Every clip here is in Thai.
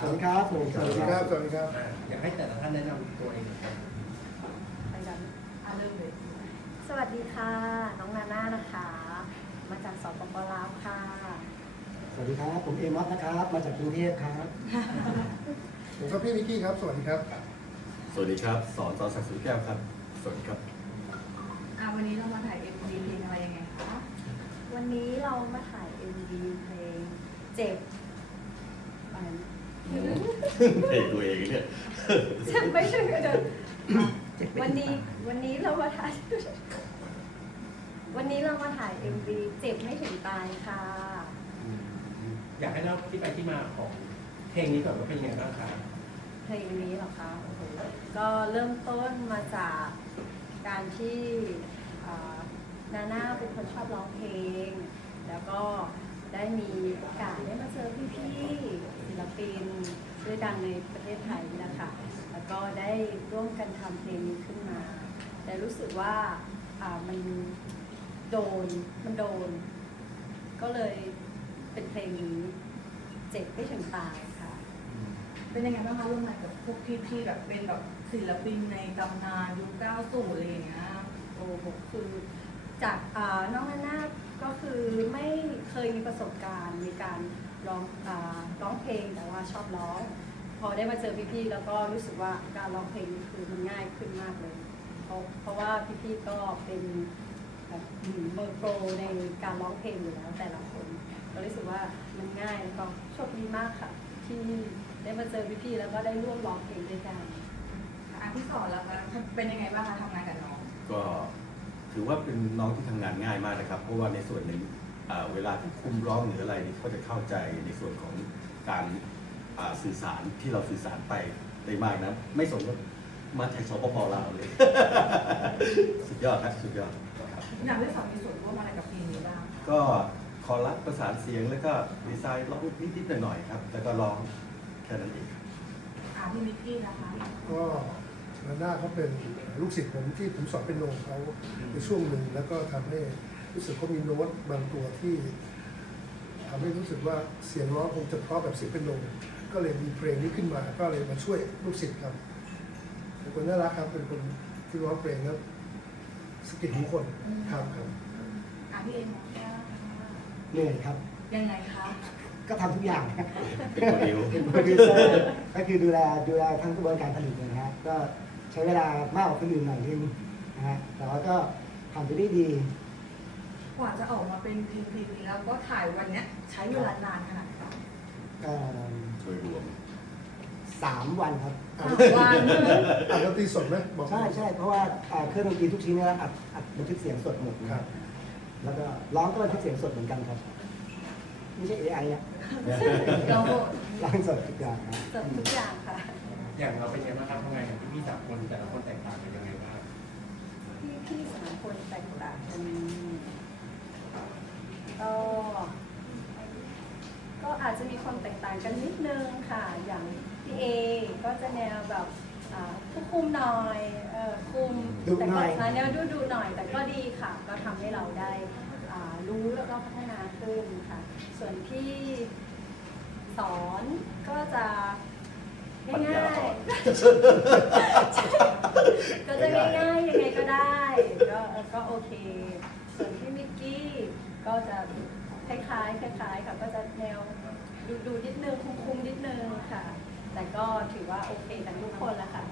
สวัสดีครับผมสสวัวัสสดีดีคครัรับบสวัสดีครับอ่าอยากให้แต่ละท่านแนะนำตัวเองครับไปกันอะเริ่มเลยสวัสดีค่ะ น้องนาน่านะคะ มาจากสปปลาวค่ะ สวัสดีครับ ผมเอมอสนะครับ มาจากกรุงเทพครับผมครับพี่นิกกี้ครับ สวัสดีครับ สวัสดีครับสอนสอนศักดิ์ศรีแก้วครับ สวัสดีครับอะวันนี้เรามาถ่ายเอ็มวีเพลงอะไรยังไงคะวันนี้เรามาถ่าย MV เพลงเจ็บไป เพลงตัวเองเนี่ยฉันไม่ใช่เดินวันนี้วันนี้เรามาถ่าย วันนี้เรามาถ่าย MV เจ็บไม่ถึงตายค่ะ อยากให้เล่าที่ไปที่มาของเพลงนี้ก่อนว่าเป็นยังไงบ้างครับเพลงนี้เหรอคะโอ้โหก็เริ่มต้นมาจากการที่อ่านาน่าเป็นคนชอบร้องเพลง แล้วก็ได้มีโอกาสได้มาเจอพี่ๆศิลปิน ชื่อดังในประเทศไทยนี่นะคะแล้วก็ได้ร่วมกันทำเพลงนี้ขึ้นมา แต่รู้สึกว่าามันโดนมันโดน ก็เลยเป็นเพลงนี้เจ็บไม่ถึงตายค่ะ เป็นยังไงบ้างคะร่วมงานกับพวกพี่ๆแบบเป็นแบบศิลปินในตำนานยุค90อะไรอย่างเงี้ยโอ้โหคือจากอน้องฮันนาก็คือไม่เคยมีประสบการณ์ในการ ร้องอาร้องเพลงแต่ว่าชอบร้อง พอได้มาเจอพี่ๆแล้วก็รู้สึกว่าการร้องเพลงนี่คือมันง่ายขึ้นมากเลยเพราะเพราะว่าพี่ๆก็เป็นแบบมือโปรในการร้องเพลงอยู่แล้วแต่ละคนก็รู้สึกว่ามันง่ายแล้วก็โชคดีมากค่ะ ที่ได้มาเจอพี่ๆแล้วก็ได้ร่วมร้องเพลงด้วยกันอะพี่สอนแล้วคะเป็นยังไงบ้างคะทำงานกับน้องก็ถือว่าเป็นน้องที่ทำงานง่ายมากนะครับ เพราะว่าในส่วนหนึ่งอ่า เวลาที่คุมร้องหรืออะไรนี่เขาจะเข้าใจในส่วนของการอ่าสื่อสารที่เราสื่อสารไปได้มากนะไม่สมกับมาจากสปปลาวเลย สุดยอดครับสุดยอดครับอยากให้สอนมีส่วนร่วมอะไรกับเพลงนี้บ้างคะก็คอรัสประสานเสียงแล้วก็ดีไซน์ร้องนิดๆหน่อยๆครับ แล้วก็ร้องแค่นั้นเองครับอะพี่นิกกี้นะคะก็นาน่าเขาเป็นลูกศิษย์ผมที่ผมสอนเป็นโนเขาในช่วงหนึ่งแล้วก็ทำให้ รู้สึกเขามีโน้ตบางตัวที่ทำให้รู้สึกว่าเสียงร้องคงจะเพราะแบบเสียงเป็นโนก็เลยมีเพลงนี้ขึ้นมา ก็เลยมาช่วยลูกศิษย์ครับเป็นคนน่ารักครับ เป็นคนที่ร้องเพลงแล้วสะกิดหูคนครับครับอะพี่เอ็มค่ะเหนื่อยครับ ยังไงคะก็ทำทุกอย่างเป็นโมเดลเป็นโปรดิวเซอร์ก็คือดูแลดูแลทั้งกระบวนการผลิตเลยนะฮะก็ใช้เวลามากกว่าคนอื่นหน่อยนึงนะฮะแต่ว่าก็ทำไปได้ดี กว่าจะออกมาเป็นเพลงเพลงนี้แล้วก็ถ่ายวันเนี้ยใช้เวลานานขนาดไหนคะก็โดยรวม สามวันครับ สามวันอ่านดนตรีสดไหมบอก ใช่ใช่เพราะว่าอ่าเครื่องดนตรีทุกชิ้นเนี่ยอัดอัดบันทึกเสียงสดหมดนะคครัรับบแล้วก็ร้องก็บันทึกเสียงสดเหมือนกันครับ ไม่ใช่ AI อะเราร้องสดทุกอย่างนะเสริมทุกอย่างค่ะ อย่างเราเป็นยังไงบ้างครับทำงานกับพี่ๆสามคนแต่ละคนแตกต่างกันยังไงบ้าง พี่พี่สามคนแตกต่างกัน ก็ก็อาจจะมีความแตกต่างกันนิดนึงค่ะ อย่างพี่เอก็จะแนวแบบอ่าผู้คุมหน่อยเออคุมดุแต่หน่ก็อย อ่าแนวดูดูหน่อย แต่ก็ดีค่ะ ก็ทำให้เราได้อ่ารู้แล้วก็พัฒนาขึ้นค่ะ ส่วนพี่สอนก็จะง่ปัญญาายอ่อน ๆ ก็จะง่ายๆยังไงก็ได้ ก็ก็โอเค ส่วนพี่มิกกี้ ก็จะคล้ายๆคล้ายๆค่ะก็จะแนวดูดูนิดนึงคุ้มๆนิดนึงค่ะ แต่ก็ถือว่าโอเคกันทุกคนละค่ะ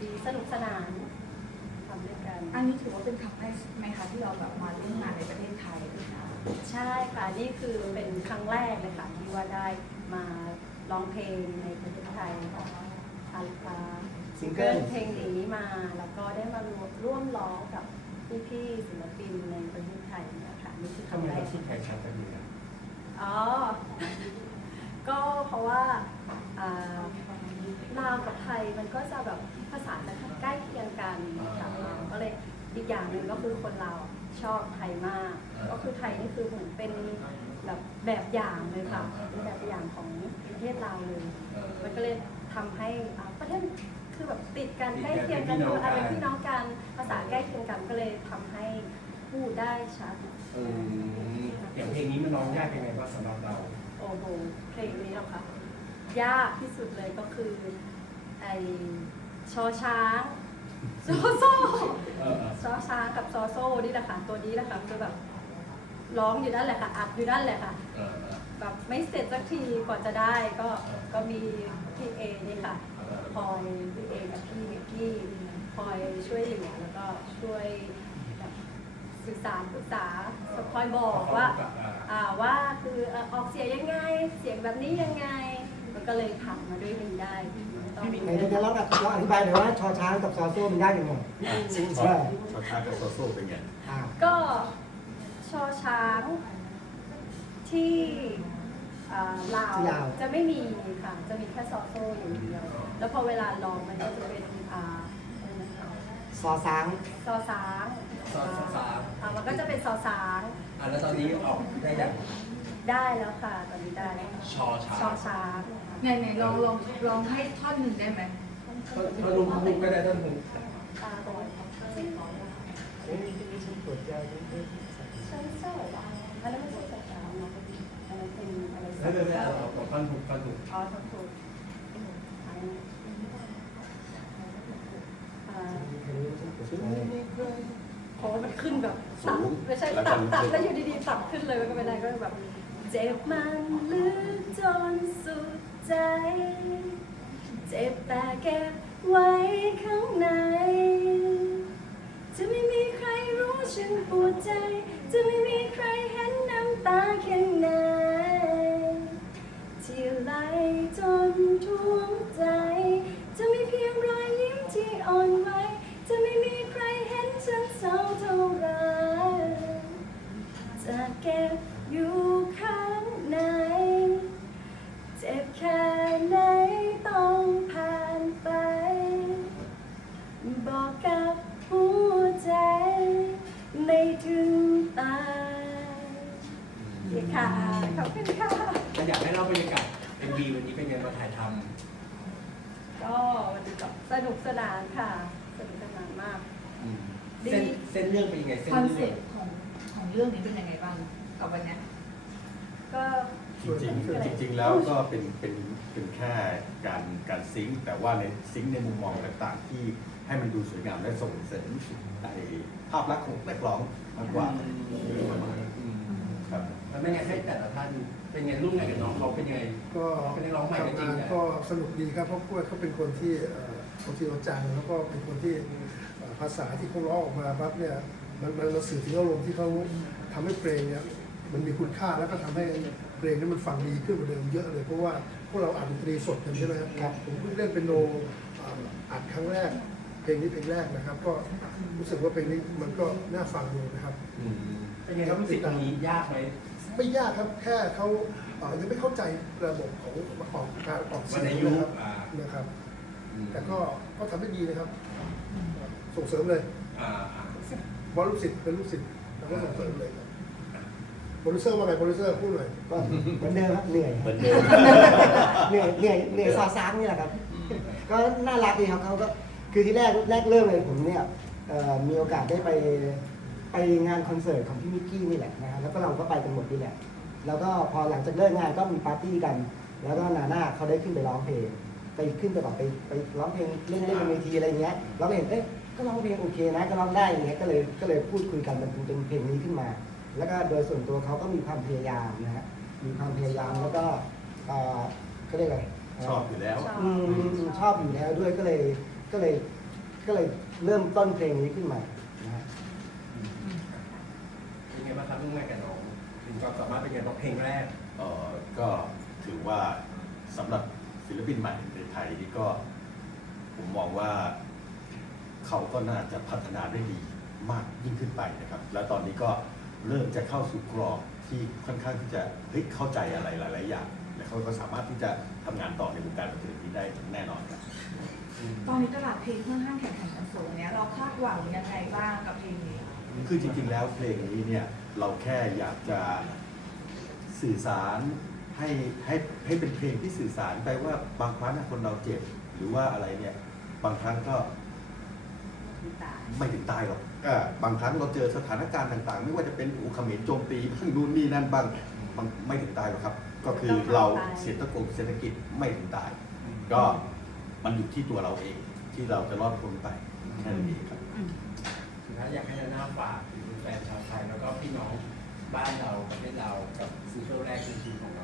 ดีสนุกสนานทำด้วยกัน อันนี้ถือว่าเป็นครั้งแรกไหมคะที่เราแบบมาร่วมงานในประเทศไทยนะคะใช่ค่ะนี่คือเป็นครั้งแรกเลยค่ะที่ว่าได้มาร้องเพลงในประเทศไทยอัลฟาซิงเกิเกิลลเพลงนี้มาแล้วก็ได้มาร่วมร่วมร้องกับพี่ๆศิลปินในประเทศไทยนะคะนี่ คือคทำรั้งไมแรเรากคิดไทยชัดจังเลยอะอ๋อ ก็เพราะว่าอ่าลาวกับไทยมันก็จะแบบภาษาจะใกล้เคียงกันค่ะก็เลยอีกอย่างหนึ่งก็คือคนเราวชอบไทยมาก ก็คือไทยนี่คือเหมือนเป็นแบบแบบอย่างเลยค่ะเป็นแบบอย่างของประเทศเราเลยมันก็เลยทำให้อ่าประเทศคือแบบติดกันใกล้เคียงกันด้วยอะไรพี่น้องกันภาษาใกล้เคียงกันก็เลยทำให้ พูดได้ชัดเอออย่างเพลงนี้มันร้องยากยังไงบ้างสำหรับเรา โอ้โหเพลงนี้เหรอคะยากที่สุดเลยก็คือ ไอชอช้างโซโซเออเออซอช้างกับซอโซนี่แหละค่ะตัวนี้แหละค่ะคือแบบร้องอยู่นั่นแหละค่ะอัดอยู่นั่นแหละค่ะเออเออแบบไม่เสร็จสักทีกว่าจะได้ก็ก็มีพี่เอนี่ค่ะคอยพี่เอกับพี่วิกกี้คอยช่วยเหลือแล้วก็ช่วยแบบ สื่อสารปรึกษาคอยบอกว่าอ่าว่าคือเอ่อออกเสียงยังไง เสียงแบบนี้ยังไง มันก็เลยผ่านมาด้วยดีได้ต้องไหนจะเราเราอธิบายหน่อยว่าชอช้างกับซอโซ่มันยากยังไงชอชอช้างกับโซโซ่เป็นไงอ่าก็ชอช้างที่อ่าลาวจะไม่มีค่ะจะมีแค่ซอโซ่อย่างเดียวแล้วพอเวลาลองมันก็จะเป็นอ่าอะไรนะคะ ซ อช้างซอสางซอสางอ่ามันก็จะเป็นซอสางอะแล้วตอนนี้ออกได้ยังได้แล้วค่ะตอนนี้ได้แล้วชอช้างชอช้างไหนไหนลองลองลองให้ท่อนหนึ่งได้ไหมต้นต้นลุงลุงก็ได้ต้นลุงตาบอดฉันเศร้าอะอันนั้นไม่ใช่ซอช้างเนอะอันนั้นเป็นอะไรไม่ไม่ไม่เอาเอาเอาต้นลุงต้นลุงอ๋อทั้งถูกอันนี้อ่า เพราะมันขึ้นแบบสูงต่ำไม่ใช่ตับตับแล้วอยู่ดีๆตับขึ้นเลยมันก็ไม่ได้ก็แบบเจ็บมันลึกจนสุดใจ เจ็บแต่เก็บไว้ข้างใน จะไม่มีใครรู้ฉันปวดใจ จะไม่มีใคร สนุกสนานค่ะสนุกสนานมากำดี เส้นเส้นเรื่องเป็นยังไงเส้นคอนเรื่เซ็องปต์ของของเรื่องนี้เป็นยังไงบ้างกับวันเนี้ยก็ จริงๆจริง ๆ แล้วก็เป็นเป็นเป็นแค่การการซิงค์แต่ว่าในซิงค์ในมุมมองต่างๆ ที่ให้มันดูสวยงามและส่งเสริมในภาพลักษณ์ของนักร้องมากกว่าอืมครับ แล้วเป็นไงให้แต่ละท่านเป็นไงร่วมงานกับน้องเขาเป็นยังไง ก็เป็นนักร้องใหม่ก็จริงทำงานแต่ก็สนุกดีครับเพราะกล้วยเขาเป็นคนที่เอ่อ เอาจริงเอาจังแล้วก็เป็นคนที่เอ่อภาษาที่เขาร้องออกมาปั๊บเนี่ยมันมันมันสื่อถึงอารมณ์ที่เขาทำให้เพลงเนี่ยมันมีคุณค่าแล้วก็ทำให้เพลงนี้มันฟังดีขึ้นกว่าเดิมเยอะเลยเพราะว่าพวกเราอัดดนตรีสดกันใช่ไหมครับผมเพิ่งเล่นเป็นโนเอ่ออัดครั้งแรก เพลงนี้เพลงแรกนะครับ ก็รู้สึกว่าเพลงนี้มันก็น่าฟังดูนะครับอืมเป็นไงครับรู้สึกตรงนี้ยากไหมไม่ยากครับแค่เขาเอ่อยังไม่เข้าใจระบบของออกการออกเสียงวรรณยุกต์นะครับอ่านะครับอืม แต่ก็ก็ทำได้ดีนะครับ ส่งเสริมเลยอ่าอ่าเพราะลูกศิษย์เป็นลูกศิษย์เราก็ส่งเสริมเลยครับโปรดิวเซอร์ว่าไงโปรดิวเซอร์พูดหน่อยก็เหมือนเดิมครับเหนื่อยเหมือนเดิมเหนื่อยเหนื่อยเหนื่อยซอซ้างนี่แหละครับ ก็น่ารักดีครับเขาก็คือที่แรกแรกเริ่มเลยผมเนี่ยเอ่อมีโอกาสได้ไปไปงานคอนเสิร์ตของพี่มิกกี้นี่แหละนะครับแล้วก็เราก็ไปกันหมดนี่แหละ แล้วก็พอหลังจากเลิกงานก็มีปาร์ตี้กัน แล้วก็นาน่าเขาได้ขึ้นไปร้องเพลง ไปขึ้นไปแบบไปไปร้องเพลงเล่นเล่นบนเวทีอะไรเงี้ยเราก็เห็นเอ๊ะก็ร้องเพลงโอเคนะก็ร้องได้อย่างเงี้ยก็เลยก็เลยพูดคุยกันมันเป็นเพลงนี้ขึ้นมา แล้วก็โดยส่วนตัวเขาก็มีความพยายามนะฮะมีความพยายามแล้วก็เอ่อเขาเรียกอะไรเชอบอยู่แล้วอืมชอบอยู่แล้วด้วยก็เลยก็เลยก็เลยเริ่มต้นเพลงนี้ขึ้นมานะฮะเป็นไงบ้างครับร่วมงานกับน้องถึงความสามารถเป็นไงบ้างเพลงแรกเอ่อก็ถือว่าสำหรับ ศิลปินใหม่ในไทยนี่ก็ผมมองว่าเขาก็น่าจะพัฒนาได้ดีมากยิ่งขึ้นไปนะครับ แล้วตอนนี้ก็เริ่มจะเข้าสู่กรอบที่ค่อนข้างที่จะเฮ้ยเข้าใจอะไรหลาย ๆ อย่าง และเขาก็สามารถที่จะทำงานต่อในวงการบันเทิงนี้ได้แน่นอนครับตอนนี้ตลาดเพลงค่อนข้างแข่งขันกันสูงเนี้ยเราคาดหวังยังไงบ้างกับเพลงนี้ คือจริง ๆ แล้วเพลงนี้เนี่ยเราแค่อยากจะสื่อสาร ให้ให้ให้เป็นเพลงที่สื่อสารไปว่าบางครั้งคนเราเจ็บหรือว่าอะไรเนี่ย บางครั้งก็ไม่ถึงตายหรอกก็บางครั้งเราเจอสถานการณ์ต่าง ๆ ไม่ว่าจะเป็นอูเขมรโจมตีบ้างนู่นนี่นั่นบ้างมันไม่ถึงตายหรอกครับ ก็คือเราเศรษฐกิจเศรษฐกิจไม่ถึงตาย ก็มันอยู่ที่ตัวเราเองที่เราจะรอดพ้นไปแค่นั้นเองครับสุดท้ายอยากให้นาน่าฝากถึงแฟนชาวไทยแล้วก็พี่น้องบ้านเราประเทศเรากับซีเคิลแรกในชีวิตของเรา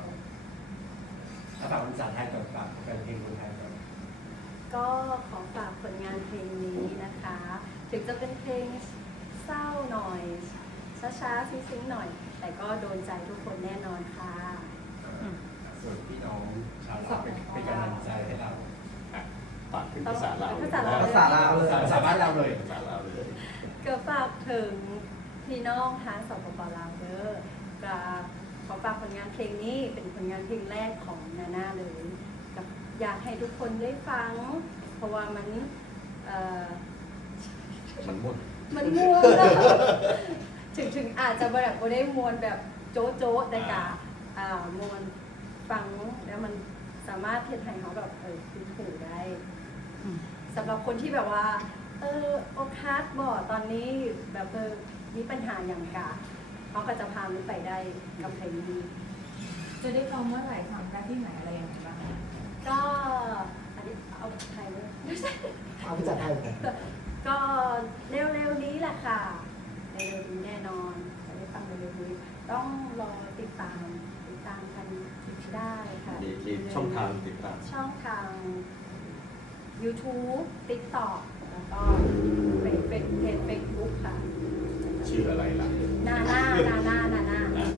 ถ้าฝาก ภาษาไทยก่อนฝากแฟนเพลงคนไทยก่อนก็ขอฝากผลงานเพลงนี้นะคะ ถึงจะเป็นเพลงเศร้าหน่อย ช้าๆซึ้งๆหน่อย แต่ก็โดนใจทุกคนแน่นอนค่ะส่วนพี่น้องชาวลาวเป็นเป็นกำลังใจให้เราฝากเป็นภาษาลาวภาษาลาว ภาษาลาวเลยภาษาบ้านเราเลย ภาษาลาวเลย ก็ฝากถึงพี่น้องทางสปปลาวเด้อก็ข อฝากผลงานเพลงนี้เป็นผลงานเพลงแรกของนาน่าเลยกับอยากให้ทุกคนได้ฟัง เพราะว่ามันเอ่อมันหมดมันมวนอะถึงถึงอาจจะแบบไม่ได้มวนแบบโจ๊ะโจ๊ะแต่กะอ่ามวนฟังแล้วมันสามารถเทียนให้เขาแบบเออคือถูได้สำหรับคนที่แบบว่า เออโอคัสบอตอนนี้แบบเออมีปัญหาอย่างกะ เขาก็จะพามันไปได้กับเพลงนี้จะได้ฟังเมื่อไหร่ฟังได้ที่ไหนอะไรยังไงบ้างคะก็อันนี้เอาไทยเลยไม่ใช่เอาภาษาไทยก่อนก็เร็วๆนี้แหละค่ะเร็วๆนี้แน่นอนจะได้ฟังเร็วๆนี้ต้องรอติดตามติดตามกันได้ค่ะมีมีช่องทางติดตามช่องทาง YouTube TikTok แล้วก็เพจเพจเฟซบุ๊กค่ะ ชื่ออะไรล่ะ นาน่านาน่านาน่า